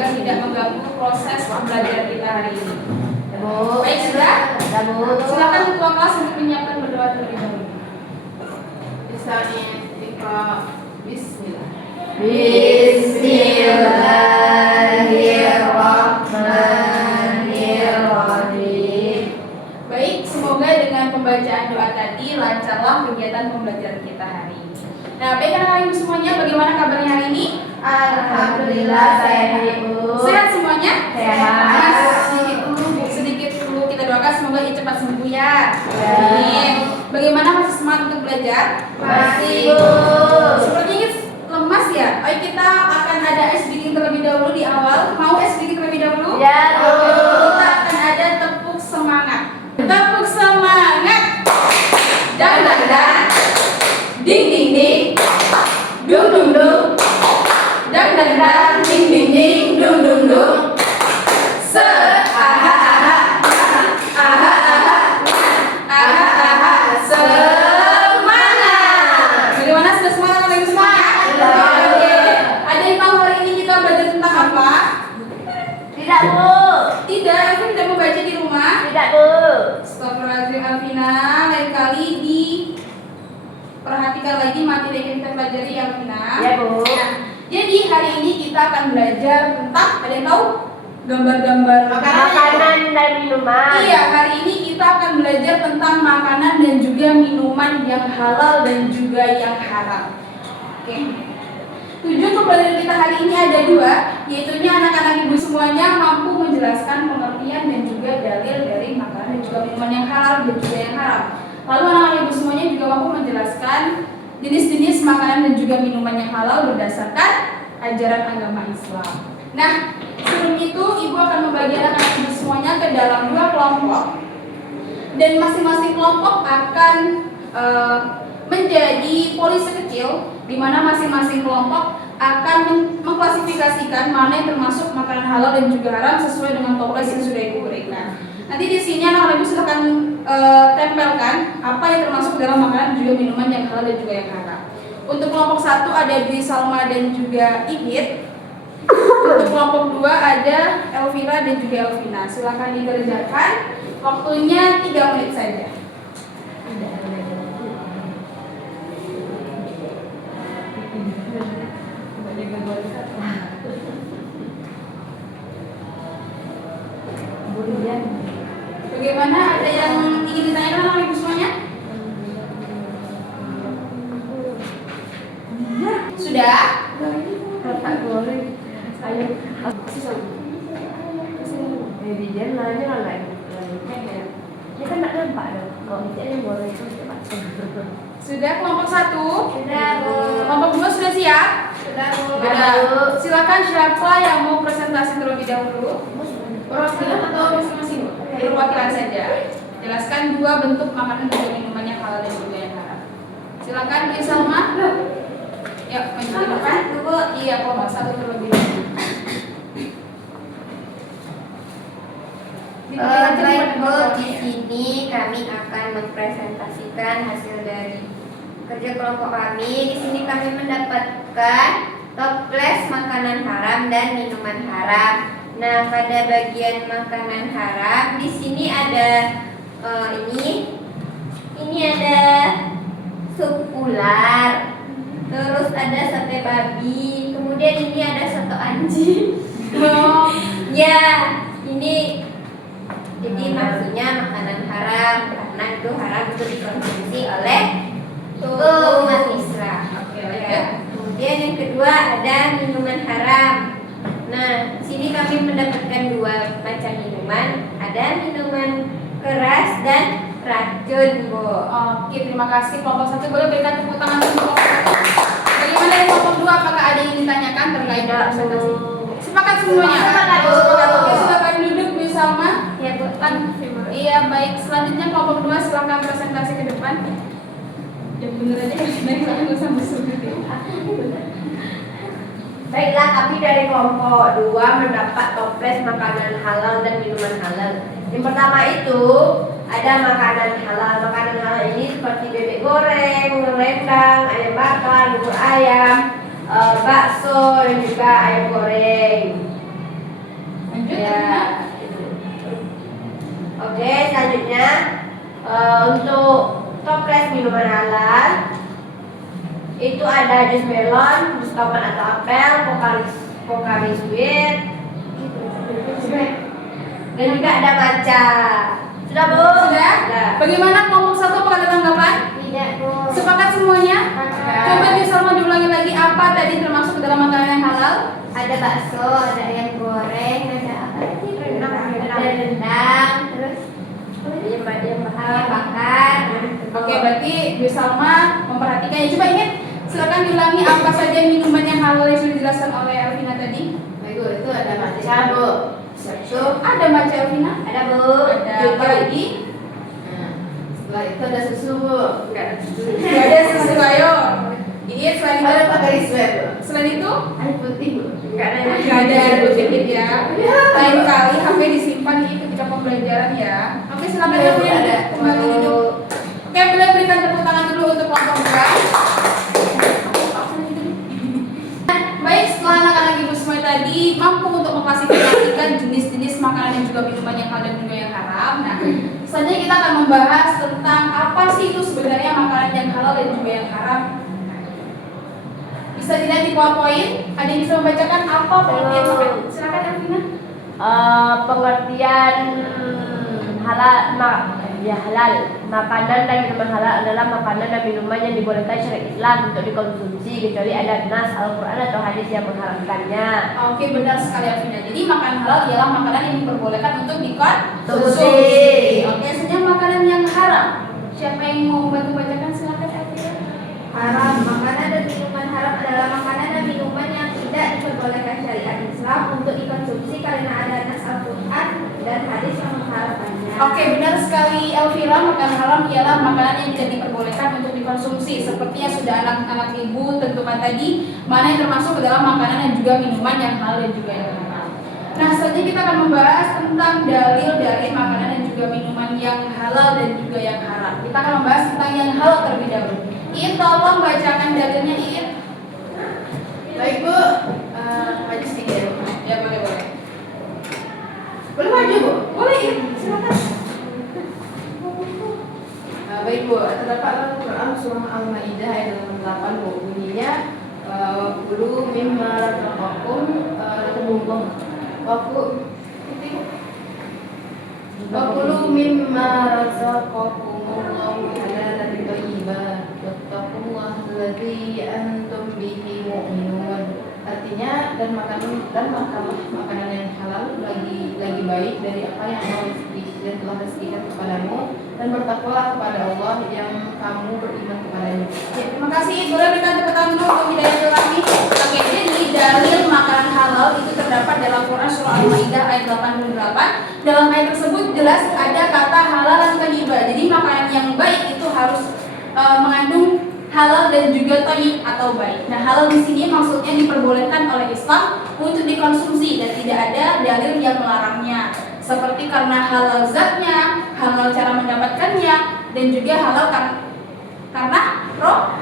agar tidak mengganggu proses pembelajaran kita hari ini. Bu. Baik, sudah? Bu. Silakan ketua kelas untuk menyiapkan berdoa terlebih dahulu. Bismillah. Bismillahirrahmanirrahim. Baik, semoga dengan pembacaan doa tadi lancarlah kegiatan pembelajaran kita hari ini. Nah, baik anak-anak ibu semuanya, bagaimana kabarnya hari ini? Alhamdulillah sehat, Bu. Sehat semuanya? Sehat. Sedikit dulu kita doakan semoga ia cepat sembuh ya. Ya. Amin. Bagaimana, masih semangat untuk belajar? Masih, Bu. Sepertinya lemas ya. Ayo kita akan ada ice breaking terlebih dahulu di awal. Mau ice breaking terlebih dahulu? Ya, Bu. Kita akan ada tepuk semangat. Tepuk semangat. Dan dan dan. Ding ding ding. Dung dung dung. Dan dan dan. Ding ding ding. Dung dung dung. Se aha aha aha aha aha aha semangat. Bagaimana, sudah semangat atau belum semangat? Oke. Ada yang tahu hari ini kita belajar tentang apa? Tidak, Bu. Tidak, Alvin tidak membaca di rumah. Tidak, Bu. Astagfirullahaladzim, Alvina. Lain kali diperhatikan lagi materi yang kita pelajari, Alvina. Ya, Bu. Nah, jadi hari ini kita akan belajar tentang, ada yang tahu? Gambar-gambar Makanan dan minuman. Iya, hari ini kita akan belajar tentang makanan dan juga minuman yang halal dan juga yang haram. Oke. Tujuan pembelajaran kita hari ini ada dua, yaitu anak-anak ibu semuanya mampu menjelaskan pengertian dan juga dalil dari makanan dan juga minuman yang halal dan juga yang haram. Lalu anak-anak ibu semuanya juga mampu menjelaskan jenis-jenis makanan dan juga minuman yang halal berdasarkan ajaran agama Islam. Nah, sebelum itu ibu akan membagi anak-anak ibu semuanya ke dalam dua kelompok, dan masing-masing kelompok akan menjadi polisi kecil, di mana masing-masing kelompok akan mengklasifikasikan mana yang termasuk makanan halal dan juga haram sesuai dengan toples yang sudah ibu berikan. Nanti di sini anak-anak ibu silakan tempelkan apa yang termasuk dalam makanan dan juga minuman yang halal dan juga yang haram. Untuk kelompok satu ada Dwi Salma dan juga Ihit. Untuk kelompok dua ada Elvira dan juga Elvina. Silakan dikerjakan. Waktunya 3 menit saja. Bagaimana? Ada yang ingin ditanyakan oleh ibu semuanya? Sudah? Kotak goreng. Ayo. Dia nanya lain. Dia kan tak nampak dah. Kalau dia yang goreng itu cepat. Sudah kelompok satu? Sudah, Bu. Kelompok dua sudah siap? Sudah, Bu. Sudah. Silakan siapa yang mau presentasi terlebih dahulu? Perwakilan atau masing-masing? Perwakilan saja. Jelaskan dua bentuk makanan dan minuman yang halal dan juga yang haram. Silakan Dwi Salma. Ya, maju ke depan. Iya, kelompok satu terlebih dahulu. Baik, Bu, di sini kami akan mempresentasikan hasil dari kerja kelompok kami. Di sini kami mendapatkan toples makanan haram dan minuman haram. Nah, pada bagian makanan haram di sini ada ini ada sup ular, terus ada sate babi, kemudian ini ada soto anjing. Ya, ini jadi maksudnya makanan haram karena itu haram untuk dikonsumsi oleh umat Islam. Ya. Kemudian yang kedua ada minuman haram. Nah, di sini kami mendapatkan dua macam minuman. Ada minuman keras dan racun, Bu. Oke, terima kasih. Kelompok satu boleh berikan tepuk tangan untuk kelompok satu. Bagaimana dari kelompok dua? Apakah ada yang ditanyakan terkait dengan presentasi? Sepakat semuanya? Sepakat. Sepakat. Oke, silakan duduk Bu Salma. Ya, Bu. Iya, baik. Selanjutnya kelompok dua silakan presentasi ke depan. Yang bener aja naik soalnya nggak usah musuh gitu. Baiklah, kami dari kelompok 2 mendapat toples makanan halal dan minuman halal. Yang pertama itu ada makanan halal. Makanan halal ini seperti bebek goreng, rendang, ayam bakar, bubur ayam, bakso dan juga ayam goreng. Lanjut, Ya. Alvina. Oke, selanjutnya untuk toples minuman halal itu ada jus melon, jus tomat atau apel, Pocari Sweat, dan juga ada matcha. Sudah Bu? Sudah? Sudah. Bagaimana kelompok satu apakah ada tanggapan? Tidak, Bu. Sepakat semuanya? Sepakat. Coba Salma diulangi lagi apa tadi termasuk ke dalam makanan yang halal? Ada bakso, ada ayam goreng, ada apa sih? Rendang. Ada rendang, terus Ayam ayam bakar. bakar. Oke, berarti Bu Salma memperhatikannya. Coba ingat, silakan diulangi apa saja minuman yang halal yang sudah dijelaskan oleh Elvina tadi. Baik, Bu, itu ada Matcha Bu. So, ada matcha Elvina? Ada Bu. Ada apa lagi? Nah, setelah itu ada susu, Bu. Enggak ada susu. Gak ada susu, ayo. Ini selain Ada itu, Pocari Sweat, Bu. selain itu, Air putih, Bu. Enggak ada. gak ada air putih ya. Lain kali HP disimpan nih ketika pembelajaran ya. Oke, silakan Iya, Bu, Elvina ada. kembali duduk. Oke, boleh berikan tepuk tangan dulu untuk kelompok dua. Baik, setelah anak-anak ibu semua tadi mampu untuk mengklasifikasikan jenis-jenis makanan dan juga minuman yang halal dan juga yang haram. Nah, selanjutnya kita akan membahas tentang apa sih itu sebenarnya makanan yang halal dan juga yang haram. Bisa dilihat di PowerPoint. Ada yang bisa membacakan apa pengertian makanan? Silakan Elvina. Pengertian halal halal. Makanan dan minuman halal adalah makanan dan minuman yang dibolehkan syariat Islam untuk dikonsumsi kecuali ada nas Al-Qur'an atau hadis yang mengharamkannya. Oke, benar sekali Elvina. Jadi makanan halal ialah makanan yang diperbolehkan untuk dikonsumsi. Konsumsi. Oke, selanjutnya makanan yang haram. Siapa yang mau membantu bacakan? Silakan Elvina. Haram, makanan dan minuman haram adalah makanan dan minuman yang tidak diperbolehkan syariat Islam untuk dikonsumsi karena ada nas Al-Quran dan hadis yang mengharamkannya. Oke, benar sekali Elvira. Makanan haram ialah makanan yang tidak diperbolehkan untuk dikonsumsi. Sepertinya sudah anak-anak ibu tentukan tadi mana yang termasuk ke dalam makanan dan juga minuman yang halal dan juga yang haram. Nah, selanjutnya kita akan membahas tentang dalil dari makanan dan juga minuman yang halal dan juga yang haram. Kita akan membahas tentang yang halal terlebih dahulu. Iin, tolong bacakan dalilnya, Iin. Baik, Bu. Maju sedikit. Ya, boleh. Boleh maju, Bu? Boleh, Iin. Silakan. Baik, Bu. Terdapat dalam Quran surah Al-Maidah ayat 88, Bu. Bunyinya kulu mimma razaqakum lakumullah. Wakulu mimma razaqakumullahu halalan thayyiban wattaqullaha alladzi antum bihi mu'minun. Artinya dan makanlah makanan yang halal lagi baik dari apa yang Allah dan telah rezekikan kepadamu, dan bertakwalah kepada Allah yang kamu beriman kepadanya. Ya, terima kasih. Boleh berikan tepuk tangan dulu untuk Hidayah kami. Oke, jadi dalil makanan halal itu terdapat dalam Quran surah Al-Maidah ayat 88. Dalam ayat tersebut jelas ada kata halal dan thayyibah. Jadi makanan yang baik itu harus mengandung halal dan juga thayyib atau baik. Nah, halal di sini maksudnya diperbolehkan oleh Islam untuk dikonsumsi dan tidak ada dalil yang melarangnya. Seperti karena halal zatnya, halal cara mendapatkannya, dan juga halal karena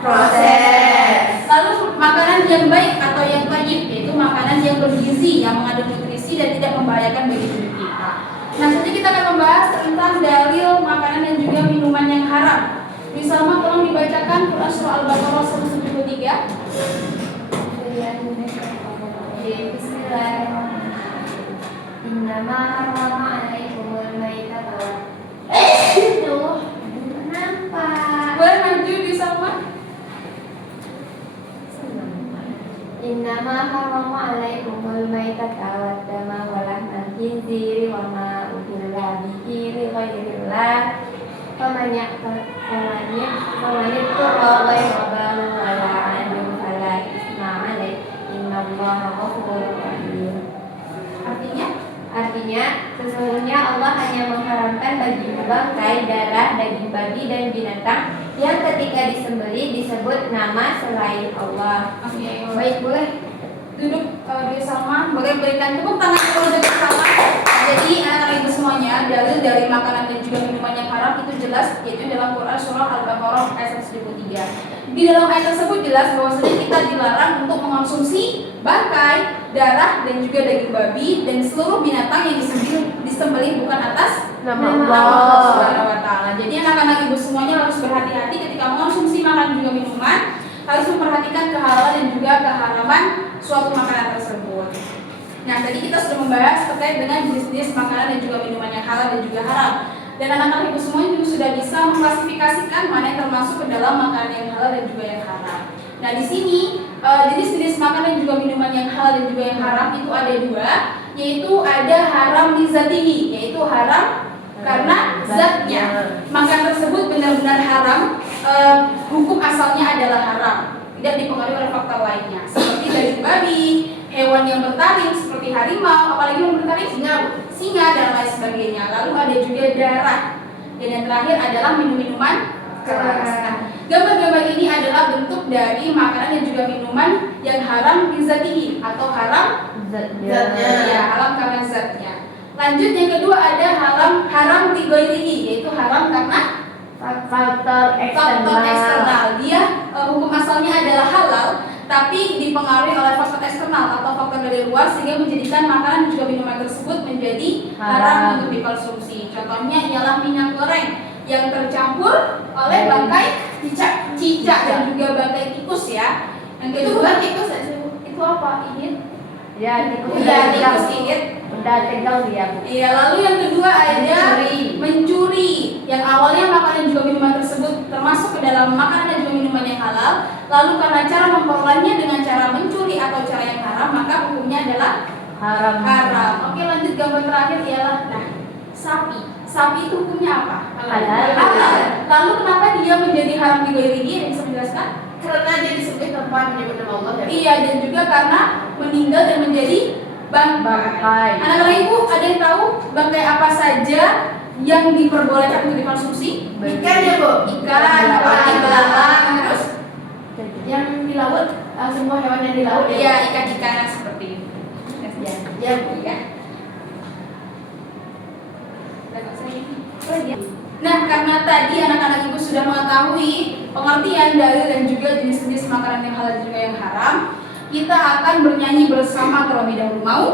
proses. Lalu makanan yang baik atau yang thayyib yaitu makanan yang bergizi, yang mengandung nutrisi dan tidak membahayakan bagi tubuh kita. Nah, selanjutnya kita akan membahas tentang dalil makanan dan juga minuman yang haram. Salma, tolong dibacakan Quran surah Al-Baqarah 173. Bismillahirrahmanirrahim. Innama harrama alaikumul maitata. Kenapa? Boleh maju di Salma? Innama harrama alaikumul maitata wad dama wa lahmal khinziri wa ma uhilla bihi li ghairillah. Faman yaqra ghayra baghin wa la 'adun fala isma 'alaihi innallaha ghafurur rahim. Artinya, sesungguhnya Allah hanya mengharamkan bagimu bangkai, darah, daging babi dan binatang yang ketika disembelih disebut nama selain Allah. Oke, Baik, boleh. duduk di Salma. Boleh berikan tepuk tangan dulu untuk Salma. jadi anak-anak ibu semuanya, dalil dari makanan dan juga minuman yang haram itu jelas, yaitu dalam Quran surah Al-Baqarah ayat 173. Di dalam ayat tersebut jelas bahwasanya kita dilarang untuk mengonsumsi bangkai, darah dan juga daging babi dan seluruh binatang yang disembelih bukan atas Nama Allah Subhanahu wa taala. Jadi anak-anak ibu semuanya harus berhati-hati ketika mengonsumsi makanan juga minuman, harus memperhatikan kehalalan dan juga keharaman suatu makanan tersebut. Nah, tadi kita sudah membahas terkait dengan jenis-jenis makanan dan juga minuman yang halal dan juga haram. Dan anak-anak ibu semuanya juga sudah bisa mengklasifikasikan mana yang termasuk ke dalam makanan yang halal dan juga yang haram. Nah, di sini jenis-jenis makanan dan juga minuman yang halal dan juga yang haram itu ada dua, yaitu ada haram li zatihi, yaitu haram karena zatnya. Makanan tersebut benar-benar haram, hukum asalnya adalah haram, tidak dipengaruhi oleh faktor lainnya, seperti daging babi, hewan yang bertaring seperti harimau, apalagi yang bertaring singa dan lain sebagainya. Lalu ada juga darah, dan yang terakhir adalah minum-minuman keras. Nah, gambar-gambar ini adalah bentuk dari makanan dan juga minuman yang haram bizatihi atau haram zatnya, ya, haram karena zatnya. Lanjut yang kedua ada haram lighairihi, yaitu haram karena faktor eksternal. Dia hukum asalnya adalah halal, tapi dipengaruhi oleh faktor eksternal atau faktor dari luar sehingga menjadikan makanan dan juga minuman tersebut menjadi haram untuk dikonsumsi. Contohnya ialah minyak goreng yang tercampur oleh bangkai cicak dan juga bangkai tikus ya. Yang kedua tikus itu apa? Ihit? Ya, tikus ihit. Udah tegang dia. Iya, lalu yang kedua ada mencuri. Yang awalnya makanan juga minuman tersebut termasuk ke dalam makanan dan juga minuman yang halal, lalu karena cara memperolehnya dengan cara mencuri atau cara yang haram, maka hukumnya adalah haram. Oke, lanjut gambar terakhir ialah sapi. Sapi itu hukumnya apa? Halal. Lalu kenapa dia menjadi haram di ghairihi? Yang bisa menjelaskan? Karena dia disebut tempat menyebut nama Allah ya? Iya, dan juga karena meninggal dan menjadi bangkai. Anak-anak ibu ada yang tahu bangkai apa saja yang diperbolehkan untuk dikonsumsi? Ikan ya bu? Ikan, apalagi belalang, terus Yang di laut, semua hewan yang di laut ya? iya, ikan-ikanan seperti itu. Ya bu ya. Nah, karena tadi anak-anak ibu sudah mengetahui pengertian dalil dan juga jenis-jenis makanan yang halal dan juga yang haram, kita akan bernyanyi bersama terlebih dahulu. Mau?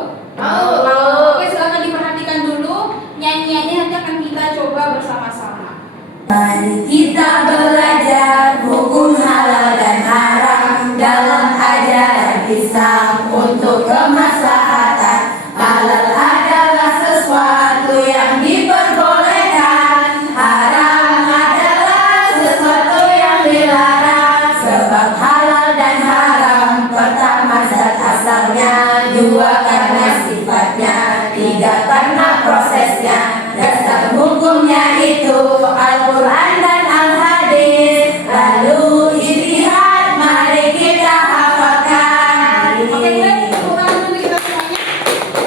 Oke, silakan diperhatikan dulu. Nyanyiannya nanti akan kita coba bersama-sama. Mari kita belajar hukum halal dan haram dalam ajaran Islam untuk kemaslahatan. Halal adalah sesuatu yang diperbolehkan, haram adalah sesuatu yang dilarang. Sebab halal dan haram pertama zat asalnya, dua karena sifatnya, tiga karena prosesnya. Dasar hukumnya itu Al-Quran dan Al-Hadis. Lalu ijtihad mari kita hafalkan. Oke, baik, tepuk tangan untuk kita semuanya.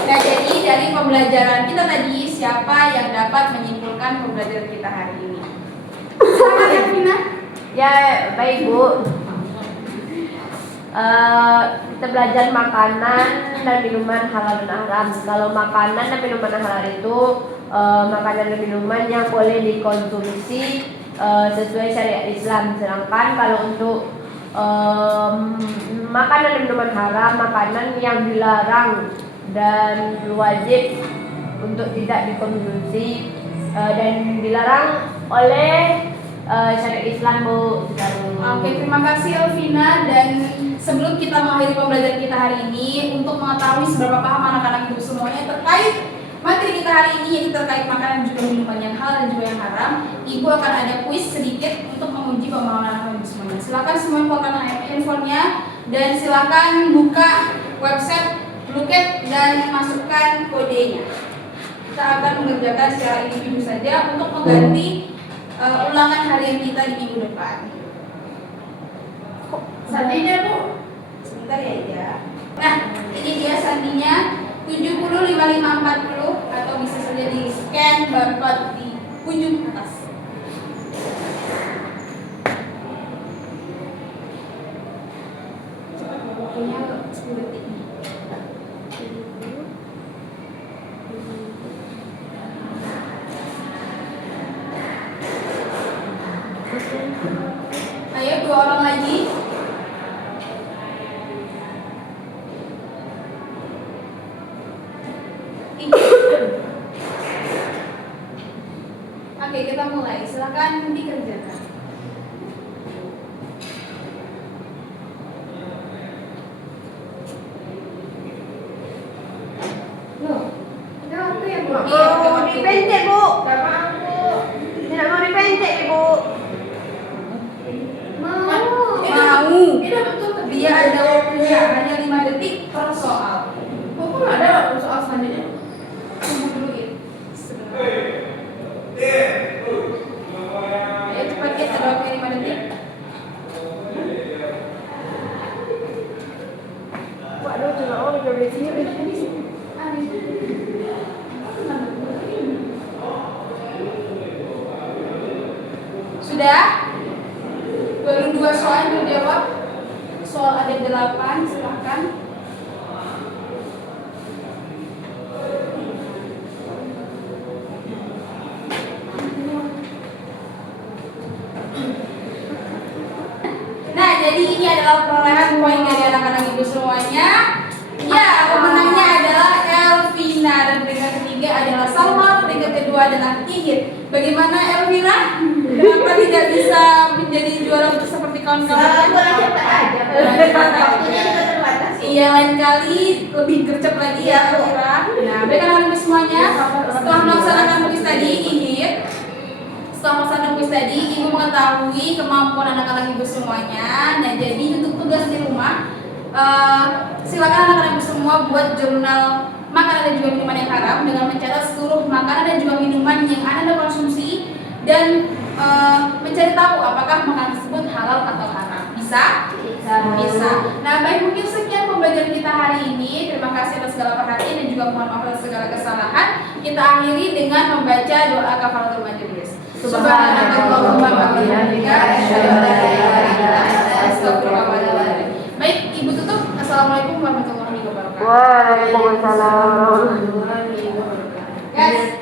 Nah, jadi dari pembelajaran kita tadi, siapa yang dapat menyimpulkan pembelajaran kita hari ini? Silakan ya, Vina. Ya, baik Bu. Kita belajar makanan dan minuman halal dan haram. Kalau makanan dan minuman halal itu makanan dan minuman yang boleh dikonsumsi sesuai syariat Islam. Sedangkan kalau untuk makanan dan minuman haram, makanan yang dilarang dan wajib untuk tidak dikonsumsi dan dilarang oleh syariat Islam Bu. Oke, terima kasih Elvina. Dan sebelum kita mengakhiri pembelajaran kita hari ini, untuk mengetahui seberapa paham anak-anak ibu semuanya terkait materi kita hari ini, yaitu terkait makanan dan juga minuman yang halal dan juga yang haram, ibu akan ada kuis sedikit untuk menguji pemahaman anak-anak ibu semuanya. Silakan semua keluarkan handphonenya dan silakan buka website Bluecap dan masukkan kodenya. Kita akan mengerjakan secara individu saja untuk mengganti ulangan harian kita di minggu depan. Sandinya Bu, sebentar ya. Nah, ini dia sandinya 705540 atau bisa saja di scan barcode di ujung atas. Cepat waktunya 10 detik. Ayo 2 orang lagi. Oke, kita mulai. Silakan dikerjakan. Loh, ada waktu ya Bu? Iya, udah Mau waktu. dipencet Bu. Gak mau Bu. Tidak mau dipencet Ibu. Mau. Mau. Ini betul tapi Dia ada waktunya hanya 5 detik per soal. kok nggak ada waktu soal selanjutnya? Tunggu dulu ya. Sebentar. Ayo cepat ya, ada waktunya 5 detik. Waduh, cuma mau di sini. Sudah? Baru 2 soal yang dijawab. Soal ada 8, silahkan. Nah, jadi ini adalah perolehan poin dari anak-anak ibu semuanya. Ya, pemenangnya adalah Elvina dan peringkat ketiga adalah Salma, peringkat kedua adalah Ihit. Bagaimana Elvira? Kenapa tidak bisa menjadi juara seperti kawan-kawan? Cepat aja. Waktunya juga terbatas. Iya, lain kali lebih gercep lagi ya Elvira. Nah, baik anak-anak ibu semuanya, setelah melaksanakan kuis tadi, Ihit, setelah melaksanakan kuis tadi, ibu mengetahui kemampuan anak-anak ibu semuanya. Nah, jadi untuk tugas di rumah, silakan anak-anak ibu semua buat jurnal makanan dan juga minuman yang haram dengan mencatat seluruh makanan dan juga minuman yang Anda konsumsi dan mencari tahu apakah makanan tersebut halal atau haram. Bisa? Bisa. Nah, baik, mungkin sekian pembelajaran kita hari ini. Terima kasih atas segala perhatian dan juga mohon maaf atas segala kesalahan. Kita akhiri dengan membaca doa kafaratul majelis. Subhanallahumma wa bihamdika asyhadu an la ilaha illa anta astaghfiruka wa atubu ilaik. Baik, Ibu tutup. Assalamualaikum warahmatullahi wabarakatuh. Waalaikumsalam. Yes.